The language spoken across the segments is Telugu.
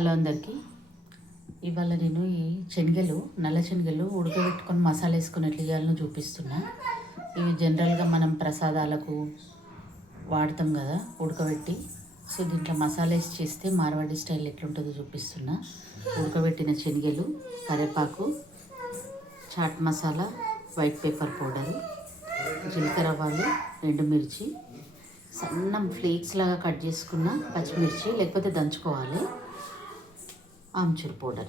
హలో అందరికీ. ఇవాళ నేను ఈ నల్ల శనగలు ఉడకబెట్టుకొని మసాలా వేసుకొని ఎట్లా చేయాలని చూపిస్తున్నా. ఇవి జనరల్గా మనం ప్రసాదాలకు వాడతాం కదా ఉడకబెట్టి. సో దీంట్లో మసాలా వేసి చేస్తే మార్వాడి స్టైల్ ఎట్లుంటుందో చూపిస్తున్నా. ఉడకబెట్టిన శనగలు, కరివేపాకు, chaat masala, white pepper powder, జీలకర్ర ఆవాలు, ఎండుమిర్చి, సన్నం ఫ్లేక్స్ లాగా కట్ చేసుకున్న పచ్చిమిర్చి లేకపోతే దంచుకోవాలి, ఆమ్చూర్ పౌడర్,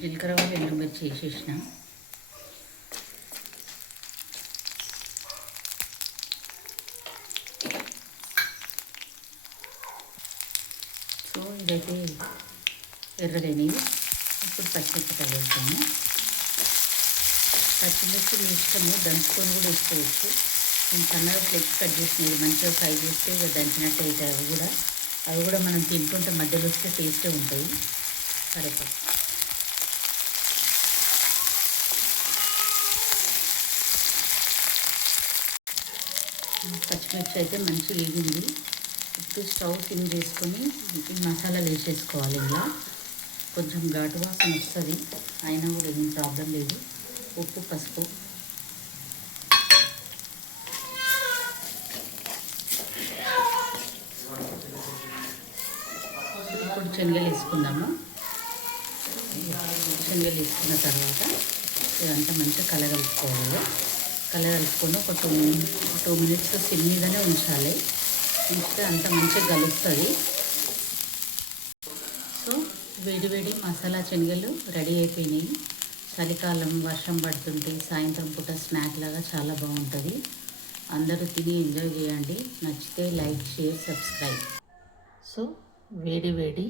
జీలకర్ర ఆవాలు, ఎండుమిర్చి వేసేసిన. సో ఇదైతే ఎర్రగైనవి. ఇప్పుడు పచ్చిమిరపకాయలు వేస్తాము. పచ్చిమిర్చి మీ ఇష్టము, దంచుకొని కూడా వేసుకోవచ్చు. నేను సన్నగా ఫ్లెక్స్ కట్ చేసినవి మంచిగా ఫ్రై చేస్తే ఇక దంచినట్టు అవుతాయి. అవి కూడా మనం తింటుంటే మధ్యలో వస్తే టేస్టే ఉంటాయి. కరివేపాకు, పచ్చిమిర్చి అయితే మంచిగా వేగింది. ఇప్పుడు స్టవ్ సిమ్ చేసుకొని ఈ మసాలాలు వేసేసుకోవాలి. ఇలా కొంచెం ఘాటు వాసన వస్తుంది, అయినా కూడా ఏం ప్రాబ్లం లేదు. ఉప్పు, పసుపు, ఇప్పుడు శనగలు వేసుకుందాము. శనగలు వేసుకున్న తర్వాత ఇదంతా మంచిగా కలగలుపుకోవాలి. కలగలుపుకొని ఒక 2 మినిట్స్ సిమ్ మీదనే ఉంచాలి. ఉంచితే అంత మంచిగా కలుస్తుంది. సో వేడి మసాలా శనగలు రెడీ అయిపోయినాయి. చలికాలం వర్షం పడుతుంటే సాయంత్రం పూట స్నాక్ లాగా చాలా బాగుంటుంది. అందరూ తిని ఎంజాయ్ చేయండి. నచ్చితే లైక్, షేర్, సబ్స్క్రైబ్. సో వేడి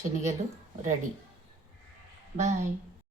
శనగలు రెడీ. బాయ్.